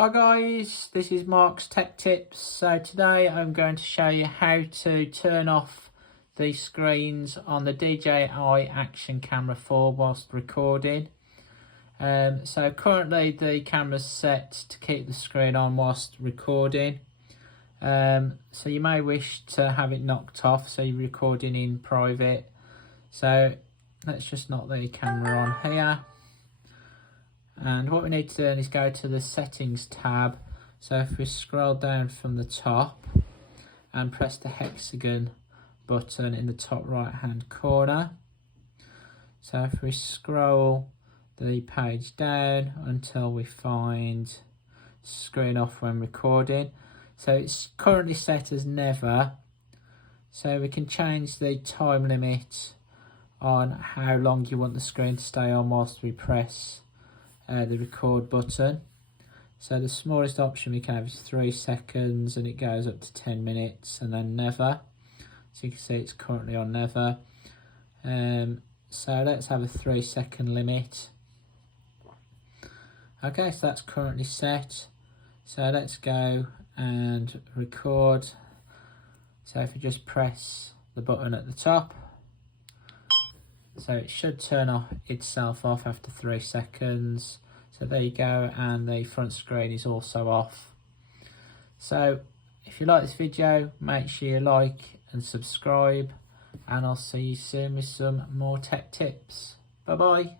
Hi guys, this is Mark's Tech Tips. So today I'm going to show you how to turn off the screens on the DJI Action Camera 4 whilst recording. So currently the camera's set to keep the screen on whilst recording. So you may wish to have it knocked off so you're recording in private. So let's just knock the camera on here. And what we need to do is go to the settings tab. So if we scroll down from the top and press the hexagon button in the top right hand corner. So if we scroll the page down until we find screen off when recording. So it's currently set as never. So we can change the time limit on how long you want the screen to stay on whilst we press the record button. So the smallest option we can have is 3 seconds, and it goes up to 10 minutes, and then never. So you can see it's currently on never. So let's have a 3-second limit. Okay, so that's currently set. So let's go and record. So if you just press the button at the top, so it should turn itself off after 3 seconds. So there you go, and the front screen is also off. So if you like this video, make sure you like and subscribe, and I'll see you soon with some more tech tips. Bye bye.